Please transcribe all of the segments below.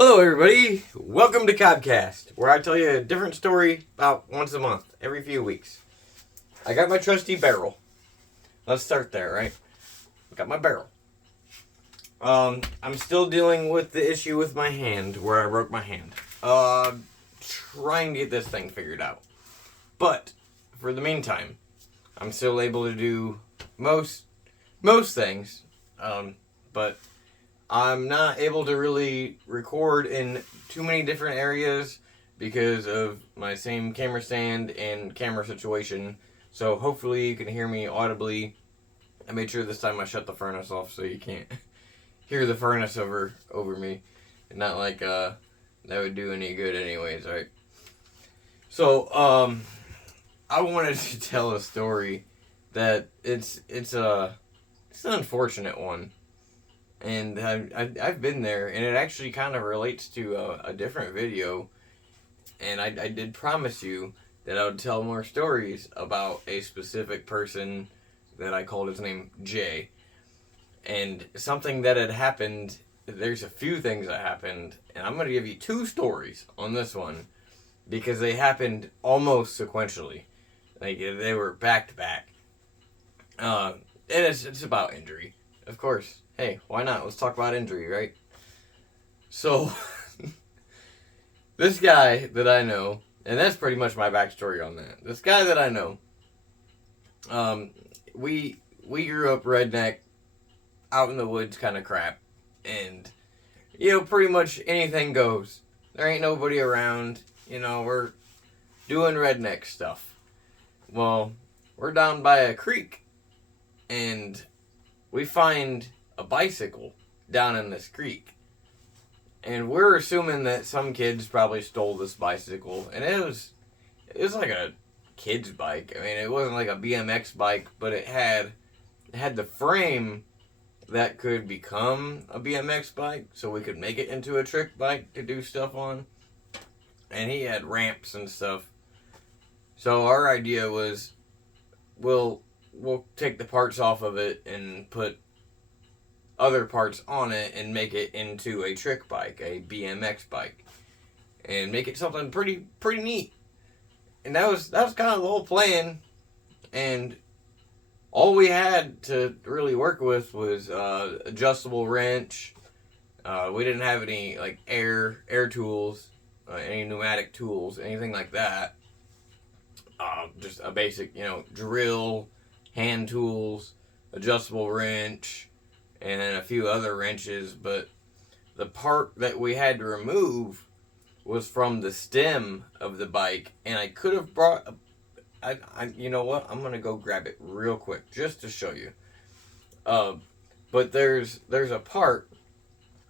Hello everybody, welcome to Cobcast, where I tell you a different story about once a month, every few weeks. I got my trusty barrel. Let's start there, right? I got my barrel. I'm still dealing with the issue with my hand, where I broke my hand. Trying to get this thing figured out. But, for the meantime, I'm still able to do most things, but I'm not able to really record in too many different areas because of my same camera stand and camera situation. So hopefully you can hear me audibly. I made sure this time I shut the furnace off so you can't hear the furnace over me. Not like that would do any good anyways, right? So I wanted to tell a story that it's an unfortunate one. And I've been there, and it actually kind of relates to a different video. And I did promise you that I would tell more stories about a specific person that I called his name Jay. And something that had happened, there's a few things that happened, and I'm going to give you two stories on this one because they happened almost sequentially. Like, they were back to back. And it's about injury, of course. Hey, why not? Let's talk about injury, right? So, this guy that I know, and that's pretty much my backstory on that. This guy that I know, we grew up redneck, out in the woods kind of crap, and, pretty much anything goes. There ain't nobody around, we're doing redneck stuff. Well, we're down by a creek, and we find a bicycle down in this creek. And we're assuming that some kids probably stole this bicycle. And it was like a kid's bike. I mean, it wasn't like a BMX bike, but it had the frame that could become a BMX bike, so we could make it into a trick bike to do stuff on. And he had ramps and stuff. So our idea was, we'll take the parts off of it and put other parts on it and make it into a trick bike, a BMX bike, and make it something pretty neat. And that was kind of the whole plan. And all we had to really work with was adjustable wrench. We didn't have any like air tools, any pneumatic tools, anything like that. Just a basic, drill, hand tools, adjustable wrench, and then a few other wrenches. But the part that we had to remove was from the stem of the bike, and I could have brought you know what, I'm gonna go grab it real quick just to show you. But there's a part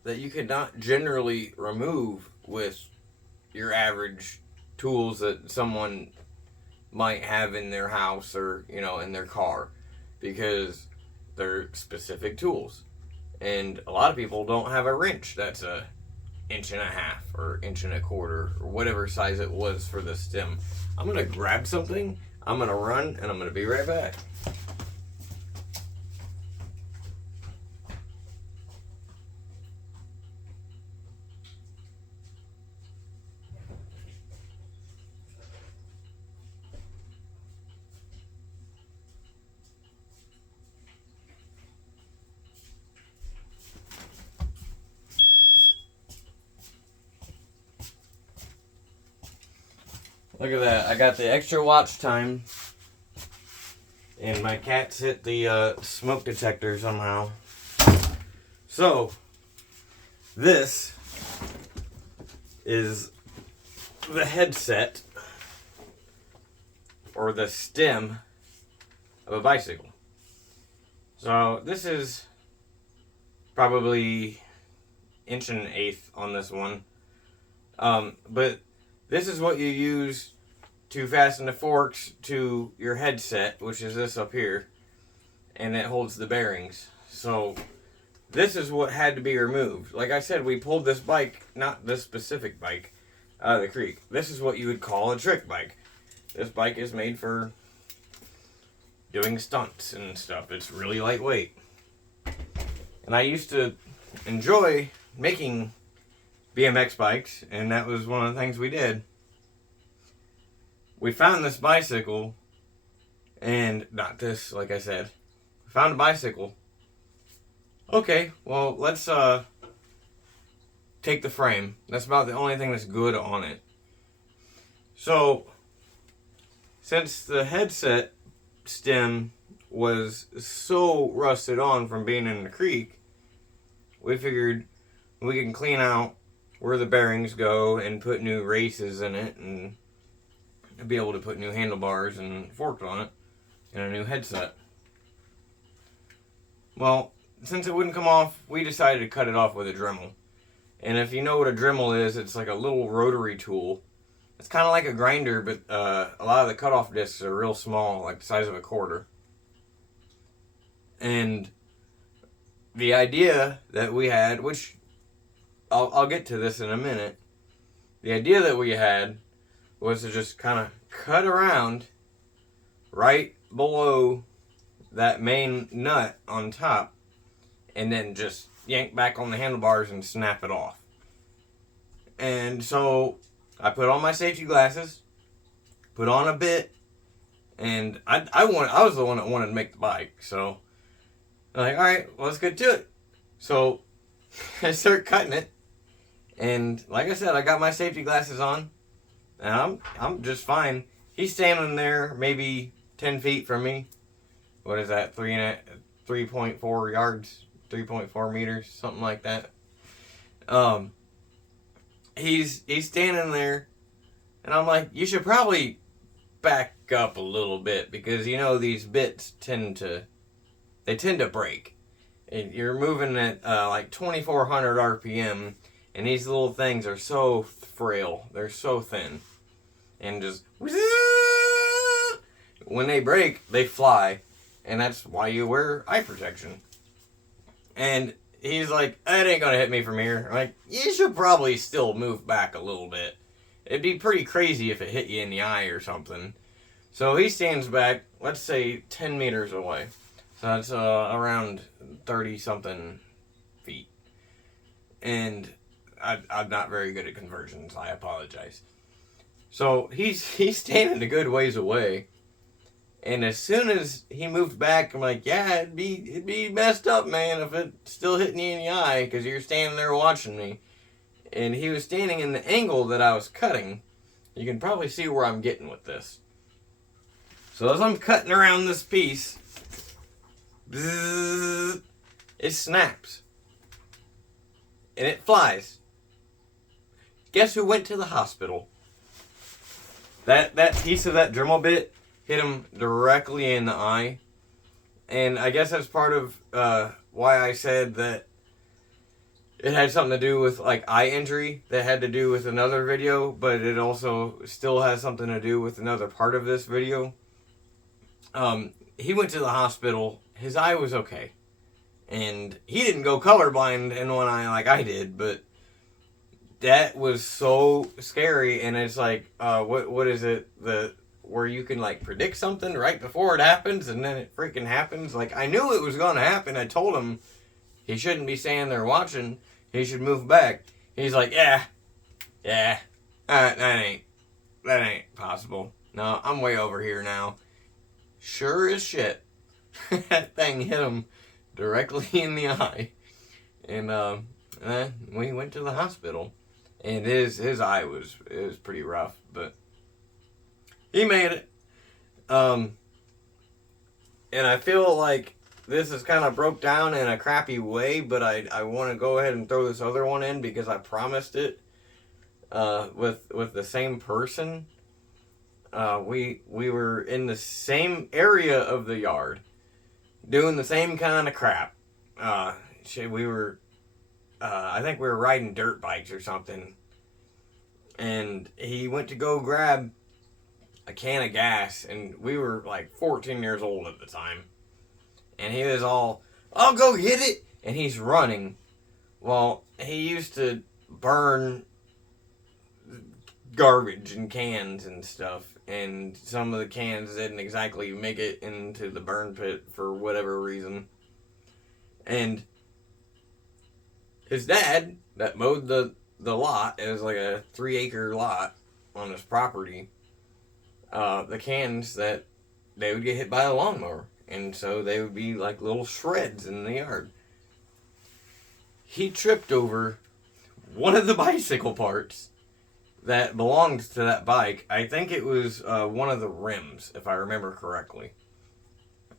that you could not generally remove with your average tools that someone might have in their house or in their car, because they're specific tools. And a lot of people don't have a wrench that's a 1.5 inches or 1.25 inches or whatever size it was for the stem. I'm gonna grab something, I'm gonna run, and I'm gonna be right back. Look at that. I got the extra watch time. And my cats hit the smoke detector somehow. So, this is the headset, or the stem, of a bicycle. So, this is probably 1.1 inches on this one. But this is what you use to fasten the forks to your headset, which is this up here, and it holds the bearings. So this is what had to be removed. Like I said, we pulled this bike, not this specific bike, out of the creek. This is what you would call a trick bike. This bike is made for doing stunts and stuff. It's really lightweight. And I used to enjoy making BMX bikes, and that was one of the things we did. We found this bicycle, and not this, like I said. We found a bicycle. Okay, well, let's take the frame. That's about the only thing that's good on it. So, since the headset stem was so rusted on from being in the creek, we figured we can clean out where the bearings go and put new races in it and be able to put new handlebars and forks on it and a new headset. Well, since it wouldn't come off, we decided to cut it off with a Dremel. And if you know what a Dremel is, it's like a little rotary tool. It's kind of like a grinder, but a lot of the cutoff discs are real small, like the size of a quarter. And the idea that we had, which I'll get to this in a minute. The idea that we had was to just kind of cut around right below that main nut on top and then just yank back on the handlebars and snap it off. And so I put on my safety glasses, put on a bit, and I was the one that wanted to make the bike. So I'm like, all right, well, let's get to it. So I start cutting it. And like I said, I got my safety glasses on, and I'm just fine. He's standing there maybe 10 feet from me. What is that? 3.4 yards, 3.4 meters, something like that. He's standing there, and I'm like, you should probably back up a little bit because these bits tend to break. And you're moving at like 2,400 RPM. And these little things are so frail. They're so thin. And just... when they break, they fly. And that's why you wear eye protection. And he's like, that ain't gonna hit me from here. I'm like, you should probably still move back a little bit. It'd be pretty crazy if it hit you in the eye or something. So he stands back, let's say 10 meters away. So that's around 30-something feet. And I'm not very good at conversions. I apologize. So he's standing a good ways away, and as soon as he moved back, I'm like, yeah, it'd be messed up, man, if it's still hitting you in the eye because you're standing there watching me. And he was standing in the angle that I was cutting. You can probably see where I'm getting with this. So as I'm cutting around this piece, bzzz, it snaps. And it flies. Guess who went to the hospital? That piece of that Dremel bit hit him directly in the eye. And I guess that's part of why I said that it had something to do with like eye injury that had to do with another video, but it also still has something to do with another part of this video. He went to the hospital. His eye was okay. And he didn't go colorblind in one eye like I did, but that was so scary. And it's like, what is it? Where you can like predict something right before it happens and then it freaking happens. Like I knew it was going to happen. I told him he shouldn't be standing there watching. He should move back. He's like, yeah, that ain't possible. No, I'm way over here now. Sure as shit, that thing hit him directly in the eye, and we went to the hospital, and his eye was pretty rough, but he made it. And I feel like this is kind of broke down in a crappy way, but I want to go ahead and throw this other one in because I promised it with the same person. We were in the same area of the yard, doing the same kind of crap. We were, I think we were riding dirt bikes or something. And he went to go grab a can of gas, and we were like 14 years old at the time. And he was all, I'll go get it! And he's running. Well, he used to burn garbage and cans and stuff. And some of the cans didn't exactly make it into the burn pit for whatever reason. And his dad, that mowed the the lot, it was like a 3-acre lot on his property, the cans that they would get hit by a lawnmower. And so they would be like little shreds in the yard. He tripped over one of the bicycle parts that belonged to that bike. I think it was one of the rims, if I remember correctly.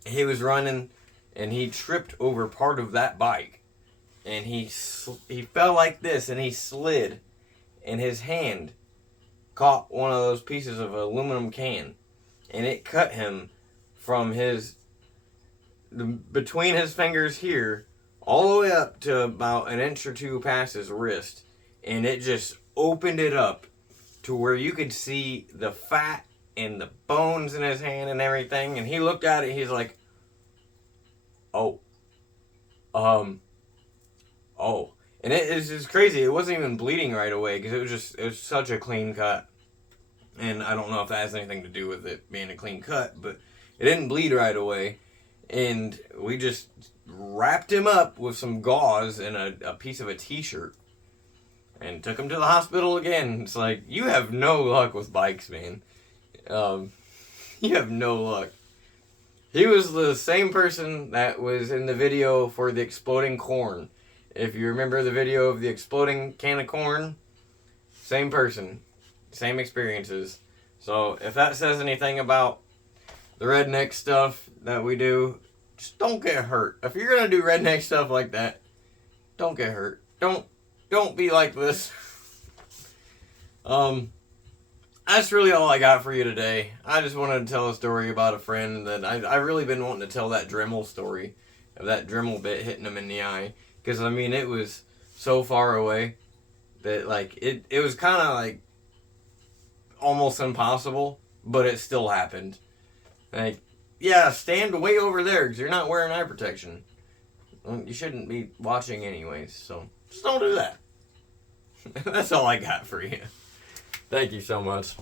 He was running and he tripped over part of that bike. And he fell like this and he slid. And his hand caught one of those pieces of aluminum can. And it cut him from between his fingers here all the way up to about an inch or two past his wrist. And it just opened it up to where you could see the fat and the bones in his hand and everything. And he looked at it, he's like, oh. And it is just crazy. It wasn't even bleeding right away because it was such a clean cut. And I don't know if that has anything to do with it being a clean cut, but it didn't bleed right away. And we just wrapped him up with some gauze and a piece of a t-shirt and took him to the hospital again. It's like, you have no luck with bikes, man. You have no luck. He was the same person that was in the video for the exploding corn. If you remember the video of the exploding can of corn, same person, same experiences. So if that says anything about the redneck stuff that we do, just don't get hurt. If you're gonna do redneck stuff like that, don't get hurt. Don't be like this. That's really all I got for you today. I just wanted to tell a story about a friend that I really been wanting to tell that Dremel story of that Dremel bit hitting him in the eye. Because, I mean, it was so far away that, like, it was kind of, like, almost impossible, but it still happened. Like, yeah, stand way over there because you're not wearing eye protection. Well, you shouldn't be watching anyways, so just don't do that. That's all I got for you. Thank you so much.